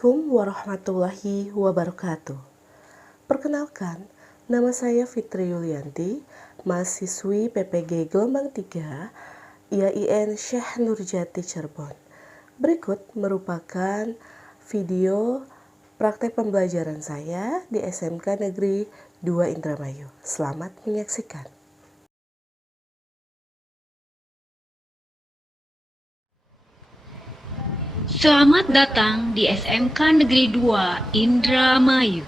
Assalamualaikum warahmatullahi wabarakatuh. Perkenalkan, nama saya Fitri Yulianti, mahasiswi PPG Gelombang 3, IAIN Syekh Nurjati Cirebon. Berikut merupakan video praktek pembelajaran saya di SMK Negeri 2 Indramayu. Selamat menyaksikan. Selamat datang di SMK Negeri 2 Indramayu.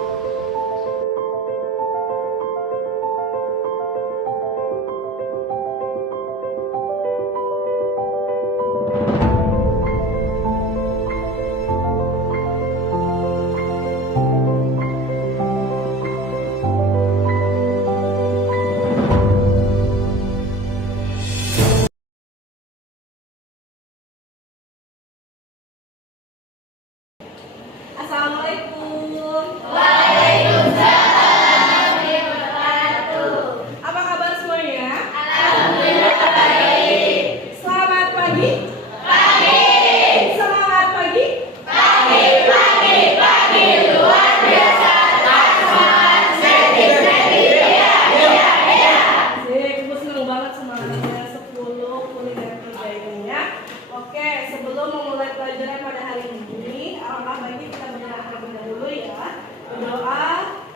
Assalamualaikum. Waalaikumsalam wabarakatuh. Apa kabar semuanya? Alhamdulillah baik. Selamat pagi. Pagi. Selamat pagi. Pagi, pagi, pagi. Luar biasa. Aku senang banget semangatnya 10 kuliner kerja ini ya. Oke, sebelum memulai pelajaran pada hari ini, alangkah baiknya kita berdoa terlebih dahulu ya. Berdoa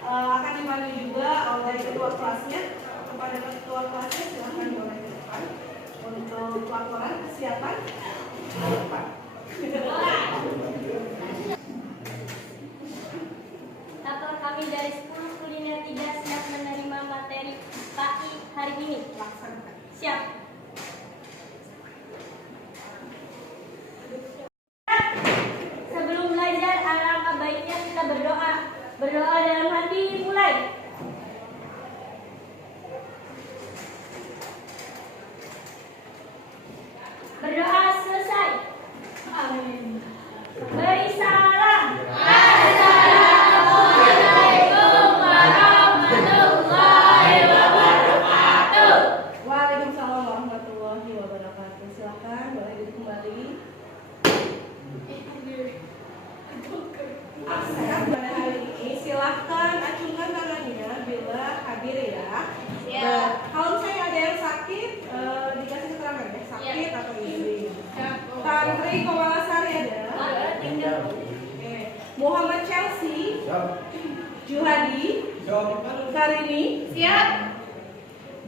akan dipandu juga oleh ketua kelasnya. Kepada ketua kelasnya silahkan boleh ke depan untuk laporan kesiapan. Lapor kami dari 10 kuliner tidak siap menerima materi PAI hari ini. Laksanakan. Siap. Sebelum belajar, alangkah baiknya kita berdoa. Berdoa dalam hati, mulai. Berdoa selesai. Amin. Beri salam. Waalaikumsalam warahmatullahi wabarakatuh. Silakan boleh duduk kembali. Sehat pada hari ini. Silakan acungkan tangannya bila hadir ya. Nah, kalau misalnya ada yang sakit, dikasih keterangan ya, sakit atau ini. Tantri Komalasari ada. Oke. Muhammad Chelsea. Juhadi. Karini. Siap.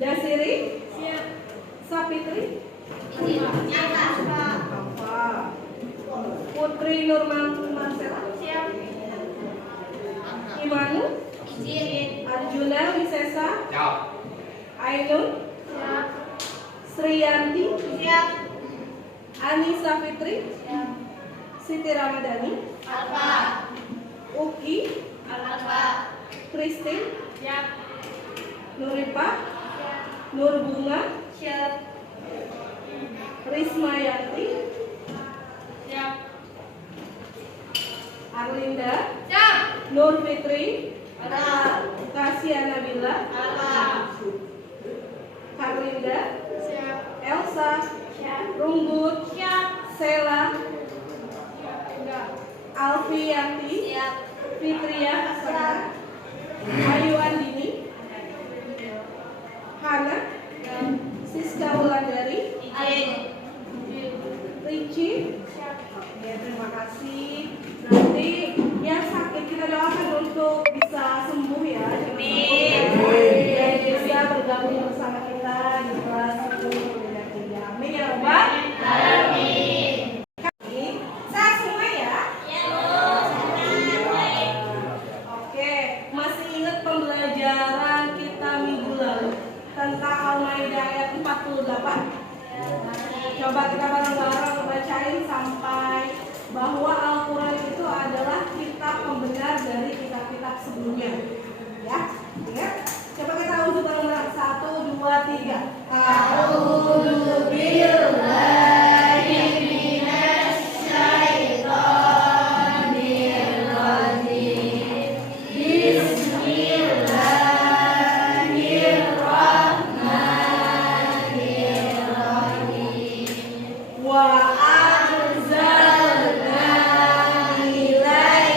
Dasiri. Siap. Sapitri. Apa? Apa? Putri Nurman Marcela. Siap. Imanu. Izin. Arjuna Wisesa. Siap. Ainun. Siap. Sriyanti. Siap. Anissa Fitri. Siap. Siti Ramadhani. Apa? Uki. Apa? Christine. Siap. Nuripah. Siap. Nur Bunga. Siap. Risma Yanti. Siap. Arlinda. Siap. Nur Fitri. Apa? Kasia Nabila. Apa? Karlinda. Siap. Elsa. Siap. Runggut. Siap. Sela. Enggak. Alfianti. Siap. Fitria Hasanah. Ayu Andini. Hana. Siska Wulandari. Izin. Ricci. Siap. Oke, terima kasih. Nanti yang sakit kita doakan untuk bisa sembuh ya. Amin. Dan bisa bergabung bersama kita di kelas 10 kuliner kerja. Amin ya Rabbal Amin. Sehat semua ya? Ya, Oke, masih ingat pembelajaran kita minggu lalu tentang Al-Maidah ayat 48? Coba kita bareng-bareng bacain sampai bahwa Al-Quran itu adalah kitab pembenar dari kitab-kitab sebelumnya. Ya, ingat? Coba kita udah bareng-bareng. 1, 2, 3. A'udzu billahi minasy syaithanir rajim. Bismillahirrahmanirrahim. Wa anzalna ilaika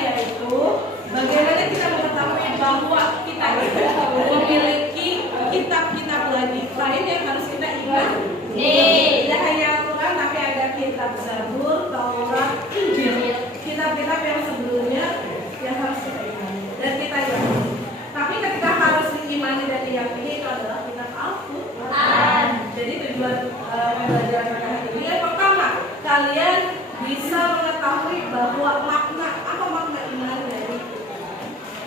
yaitu bagaimana kita mengetahui bahwa kita memiliki kitab-kitab lain yang harus kita ingat. Tidak hanya Al-Quran, tapi ada kitab Zabur, Taurat, Injil, kitab-kitab yang sebelumnya yang harus kita imani dan kita yakini. Tapi ketika harus diimani dan diyakini itu adalah kitab Al-Quran. Jadi tujuan pembelajaran kita hari ini yang pertama, kalian bisa mengetahui bahwa makna iman dari.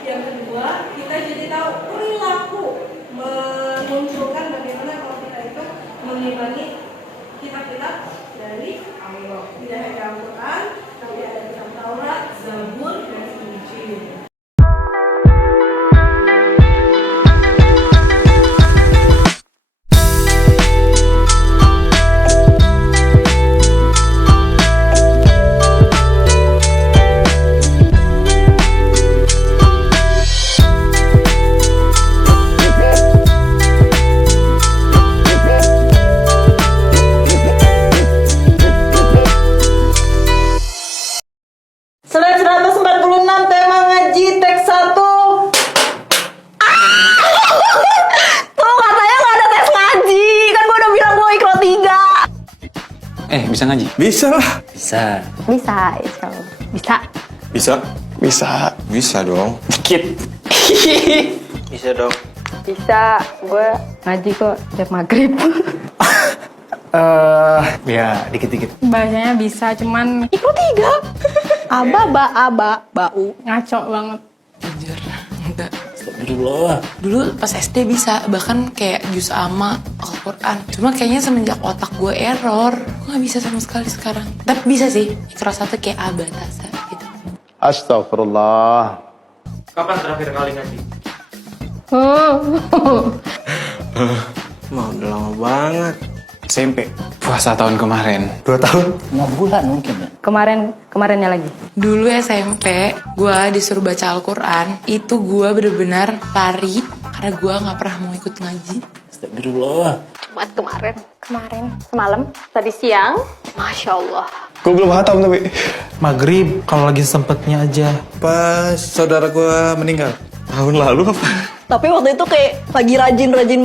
Yang kedua, kita jadi tahu perilaku menunjukkan bagaimana kalau kita itu mengimani kitab-kitab dari Allah. Tidak hanya Al-Quran, tapi ada kitab Taurat, Zabur, dan Injil. Slide 146 tema ngaji teks 1. Tuh katanya gak ada tes ngaji. Kan gue udah bilang gue ikro 3. Bisa ngaji? Bisa lah. Bisa. Bisa, insya Allah. Bisa. Bisa. Bisa. Bisa dong. Dikit. Bisa dong. Bisa. Gue ngaji kok tiap maghrib. Ya dikit-dikit. Bahasanya bisa, cuman ikut 3. Aba, bau. Ngaco banget. Jujur, enggak. Astagfirullah. Dulu pas SD bisa, bahkan kayak juz amma, Al-Quran. Cuma kayaknya semenjak otak gue error, gue gak bisa sama sekali sekarang. Tapi bisa sih, Iqra 1 kayak abatasa gitu. Astagfirullah. Kapan terakhir kali ngaji? Mau udah lama banget. SMP. Puasa tahun kemarin. 2 tahun. 5 bulan mungkin ya. Kemarinnya lagi. Dulu SMP, gue disuruh baca Al-Quran. Itu gue bener-bener lari, karena gue gak pernah mau ikut ngaji. Astagfirullah. Jumat kemarin. Semalam. Tadi siang. Masya Allah. Gue belum hatam tapi. Maghrib kalau lagi sempetnya aja. Pas saudara gue meninggal. Tahun lalu apa? Tapi waktu itu kayak lagi rajin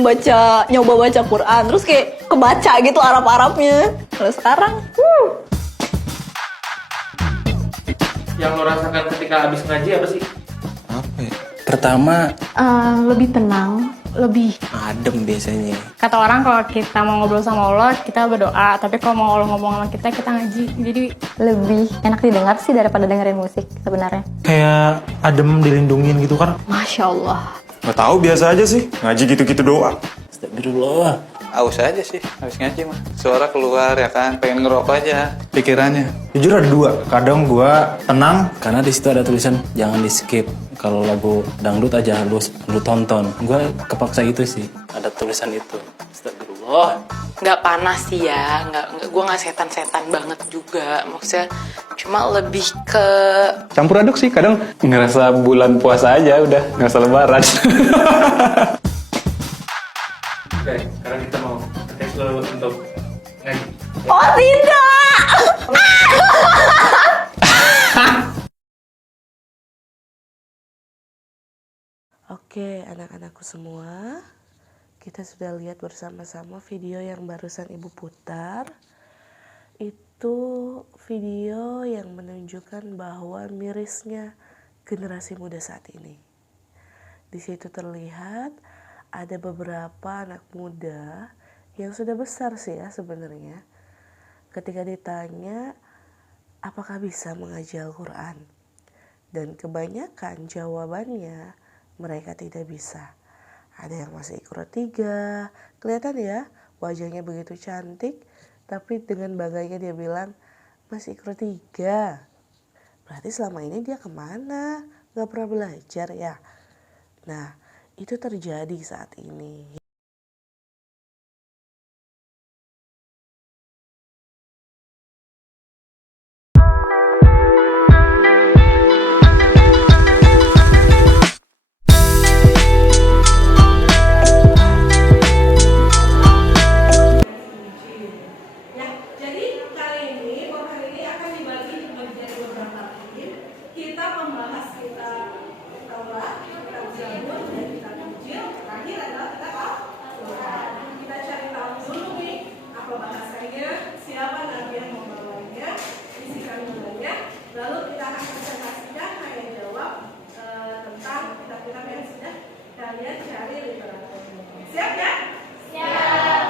nyoba baca Quran. Terus kayak kebaca gitu Arab-Arabnya. Kalau sekarang, Yang lo rasakan ketika abis ngaji apa sih? Apa ya? Pertama, Lebih tenang, lebih. Adem biasanya. Kata orang kalau kita mau ngobrol sama Allah, kita berdoa. Tapi kalau mau Allah ngomong sama kita ngaji. Jadi Lebih enak didengar sih daripada dengerin musik sebenarnya. Kayak adem dilindungin gitu kan. Masya Allah. Gak tahu, biasa aja sih. Ngaji gitu-gitu doang. astagfirullah. Aus aja sih habis ngaji mah. Suara keluar ya kan, pengen ngerokok aja pikirannya. Jujur ada 2. Kadang gua tenang Karena di situ ada tulisan jangan di skip. Kalau lagu dangdut aja lu tonton. Gua kepaksa itu sih. Ada tulisan itu. Astagfirullah. Nggak panas sih ya, gue nggak setan-setan banget juga. Maksudnya cuma lebih ke Campur aduk sih, kadang ngerasa bulan puasa aja udah, ngerasa lebaran. Oke, sekarang kita mau tes lo untuk ngaji. oh tidak. Oke, anak-anakku semua, kita sudah lihat bersama-sama video yang barusan Ibu putar. Itu video yang menunjukkan bahwa mirisnya generasi muda saat ini. Di situ terlihat ada beberapa anak muda yang sudah besar sih ya sebenarnya. Ketika ditanya apakah bisa mengaji Al-Quran, dan kebanyakan jawabannya mereka tidak bisa. Ada yang masih Iqra 3, kelihatan ya wajahnya begitu cantik, tapi dengan bangganya dia bilang masih Iqra 3. Berarti selama ini dia kemana? Gak pernah belajar ya? Nah, itu terjadi saat ini. Jadi kali ini akan dibagi menjadi beberapa tim. Kita kalian cari literaturnya. Siap ya? Siap.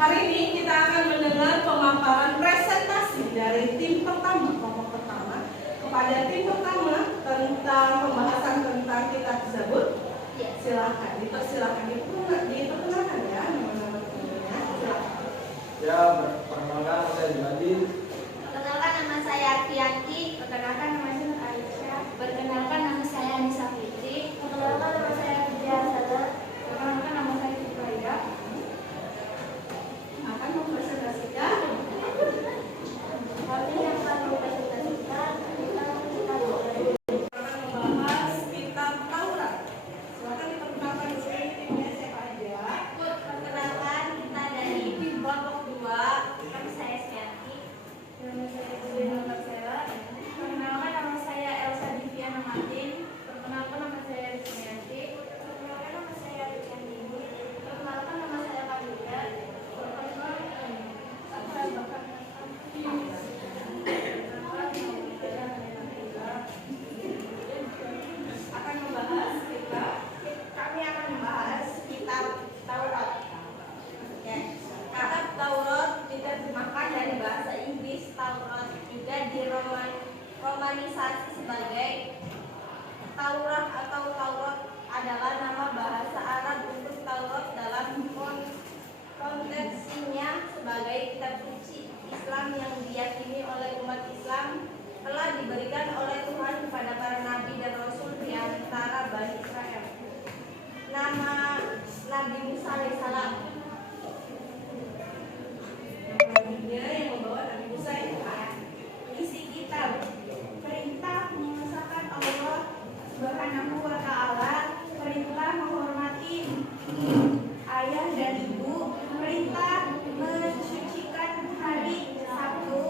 Hari ini kita akan mendengar pemaparan presentasi dari tim pertama, kelompok pertama, kepada tim pertama tentang pembahasan tentang kitab Zabur. Silakan, dipersilakan, diperkenalkan ya nama-nama temannya. Silakan. Ya, perkenalkan saya Juladi. Perkenalkan nama saya Arfianti. Perkenalkan nama saya Aisyah. Perkenalkan nama saya Anissa Fitri. Perkenalkan nama saya Fitri Asada. Perkenalkan nama saya Fitraya. Akan mempresentasikan Kami yang akan mempresentasikan tentang kitab Zabur. membahas kitab Taurat. Silakan diperkenalkan di sini timnya siapa aja. Perkenalkan kita dari kelompok 2. Nama saya Syanti. Nama saya Zubina Marcella. Perkenalkan nama saya Elsa Diviana Martin. Perkenalkan nama saya Rizmianti. Perkenalkan nama saya Rizmianti. Perkenalkan nama saya Kandida. Akan membahas Kami akan membahas kitab Taurat. Ya, kitab Taurat diterjemahkan dari bahasa Inggris Taurat, juga diromanisasi sebagai Taurat atau Taurat adalah nama bahasa Arab untuk Taurat dalam konteksnya sebagai kitab suci Islam yang diyakini oleh umat Islam telah diberikan oleh Tuhan kepada para nabi dan rasul di antara Bani Israel. Nama Nabi Musa alaihissalam. nabinya yang membawa Nabi Musa ya. Isi kitab: perintah mengesahkan Allah Subhanahu wa Ta'ala, perintah menghormati ayah dan ibu, perintah mensucikan hari Sabtu,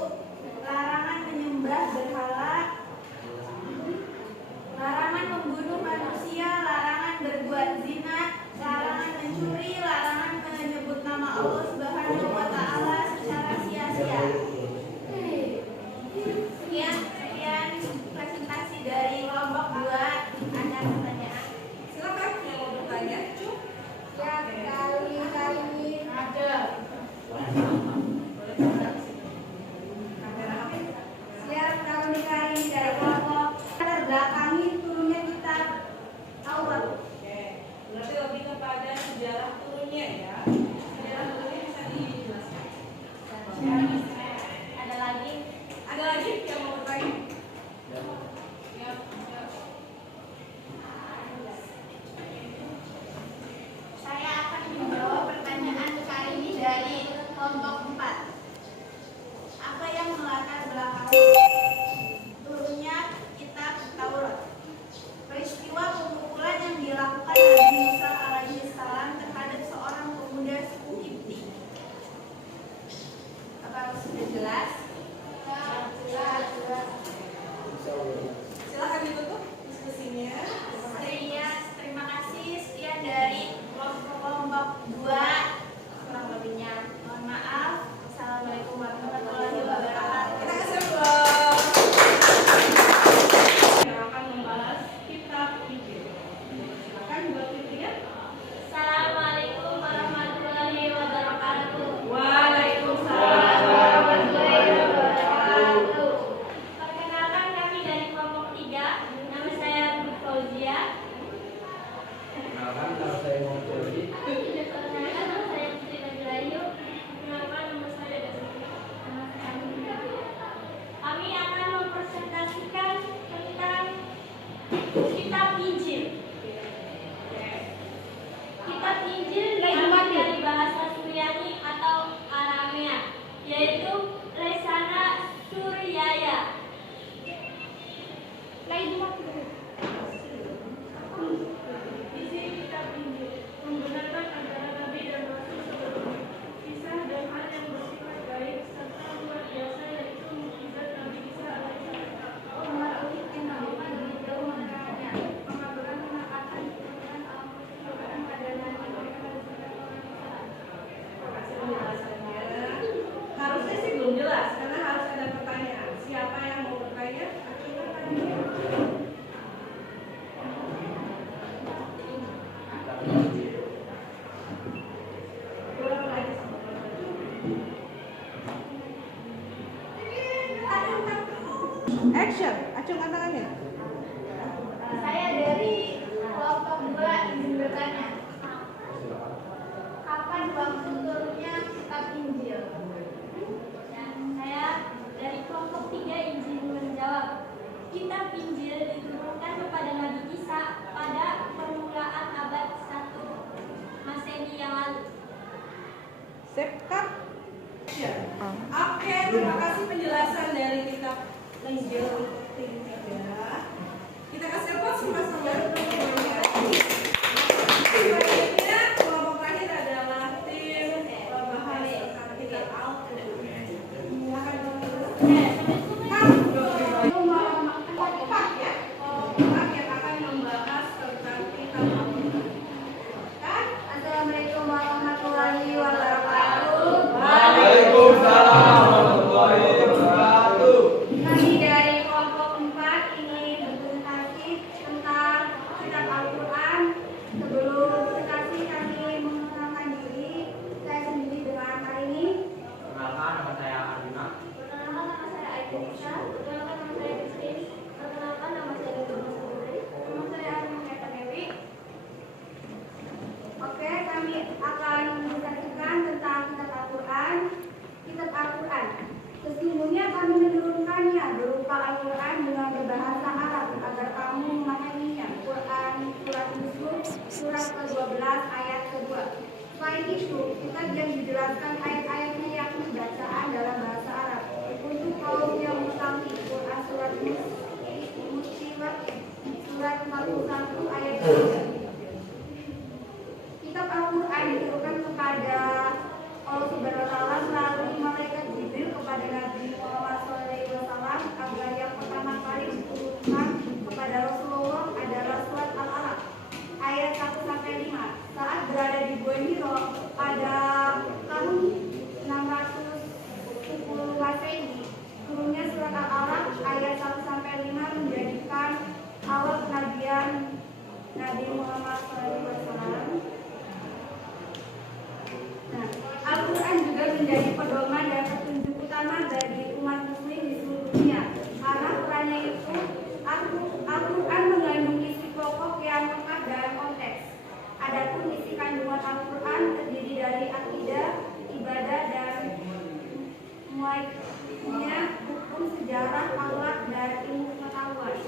Action, acungkan tangannya. Saya dari kelompok 2 izin bertanya. Kapan waktu turunnya kitab Injil? Dan saya dari kelompok 3 izin menjawab. Kitab Injil diturunkan kepada Nabi Isa pada permulaan abad 1 Masehi yang lalu. Sip, cut. Oke, terima kasih penjelasan dari kitab Injil untuk tim 3. Kita kasih aplaus sama-sama untuk komunikasi. Selanjutnya kelompok terakhir adalah tim bahasa tentang kitab Al-Quran. Silakan kelompok 4 ya. Kelompok 4 yang akan membahas tentang kitab Al-Quran. Assalamualaikum warahmatullahi wabarakatuh. Waalaikumsalam warahmatullahi wabarakatuh. Kami dari kelompok 4 ini berpresentasi tentang kitab Al-Quran. Sebelum presentasi kami mengenalkan diri. Saya sendiri dengan hari ini. Perkenalkan, nama saya Arjuna. Perkenalkan, nama saya Aisyah. Perkenalkan, nama saya Christine. Perkenalkan, nama saya Dr. Masudri. Nama saya Arjuna Dewi. Oke, kami akan menjelaskan tentang kitab Al-Quran. Kitab Al-Quran. Sesungguhnya kami menurunkannya berupa Al-Quran dengan berbahasa Arab agar kamu memahaminya. Quran Surat Yusuf surat ke-12 ayat ke-2. Selain itu, kitab yang dijelaskan ayat-ayatnya yakni bacaan dalam bahasa Arab. Untuk kaum yang mengetahui Quran Surat Musilat surat 41 ayat 3. Kitab Al-Quran diturunkan kepada Allah Subhanahu wa Ta'ala melalui malaikat Jibril kepada Nabi Muhammad SAW agar yang pertama kali diturunkan kepada Rasulullah adalah surat Al-Alaq ayat 1-5. Saat berada di Gua Hiro pada tahun 610 Masehi, turunnya surat Al-Alaq ayat 1-5 menjadikan awal kenabian Nabi Muhammad SAW. Nah, Al-Quran juga menjadi pedoman dan petunjuk utama bagi umat muslim di seluruh dunia. Karena Qurannya itu, Al-Quran mengandung isi pokok yang lengkap dan konteks. Adapun isi kandungan Al-Quran terdiri dari akidah, ibadah, dan muainya hukum, sejarah, akhlak, dan ilmu pengetahuan.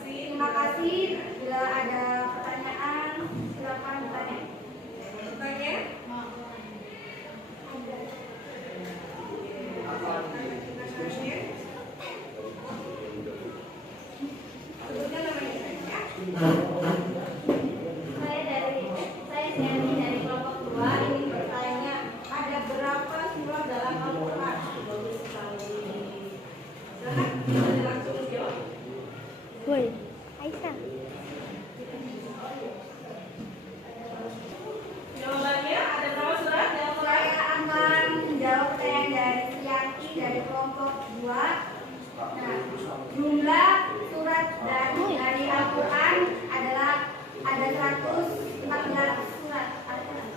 Terima kasih. Bila ada pertanyaan, silakan bertanya. Saya Sandy dari kelompok 2 ini bertanya, ada berapa surah dalam Al-Quran? Bagus sekali. Silahkan langsung jawab. Aisyah. Jawabannya ada berapa surat di Al-Quran? Saya akan menjawab pertanyaan dari Yanti dari kelompok 2. Nah, jumlah surat dari Al-Quran adalah ada 114 surat Al-Quran.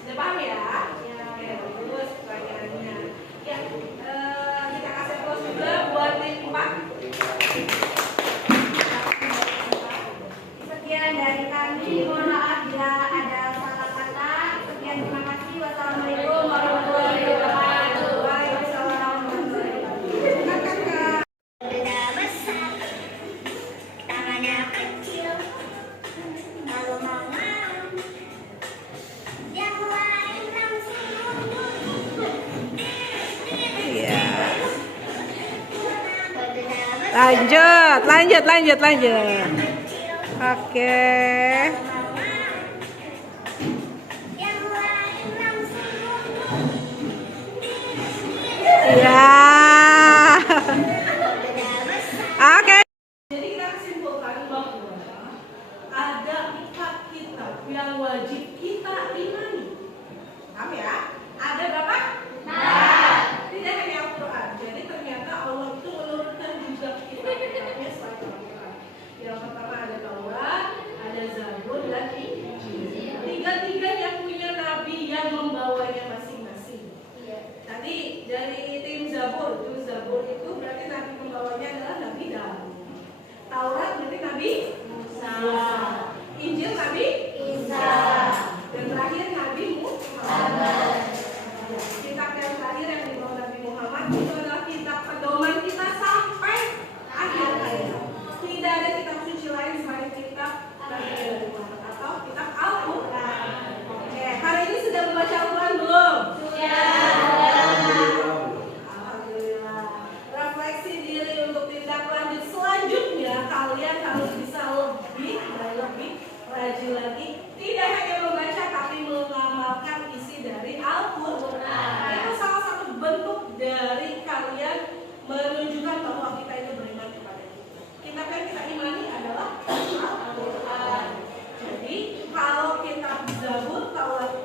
Sudah paham ya? Oke, bagus pertanyaannya. Ya, kita kasih aplaus juga buat tim 4. Sekian dari kami. Mohon maaf bila ada salah kata. Sekian, terima kasih. Wassalamualaikum warahmatullahi wabarakatuh. Waalaikumsalam warahmatullahi wabarakatuh. Benda besar, tangannya kecil, kalau mau ngarang, dia keluarin langsung. Lanjut. Oke. Ya. Oke. Jadi kita kesimpulan bahwa ada 4 kitab yang wajib kita imani. Paham ya? Ada berapa? 4. Tidak hanya Al-Quran. Jadi ternyata Allah itu menurunkan juga kitab-kitabnya selain Al-Quran. Yang pertama ada Taurat, ada Zabur, dan Injil. Tiga-tiganya punya nabi yang membawanya masing-masing. Tadi dari tim Zabur Itu adalah kitab pedoman kita sampai akhir hayat. Tidak ada kitab suci lain selain kitab dari Tuhan atau kitab Al-Quran. Oke, hari ini sudah membaca Al-Quran belum? Alhamdulillah. Refleksi diri untuk tindak lanjut selanjutnya, kalian harus bisa lebih dan lebih rajin lagi. Tidak hanya membaca tapi mengamalkan isi dari Al-Quran. Itu salah satu bentuk dari kalian menunjukkan bahwa kita itu beriman kepada kita. Kitab yang kita imani adalah Al-Quran. Jadi kalau kitab Zabur, Taurat,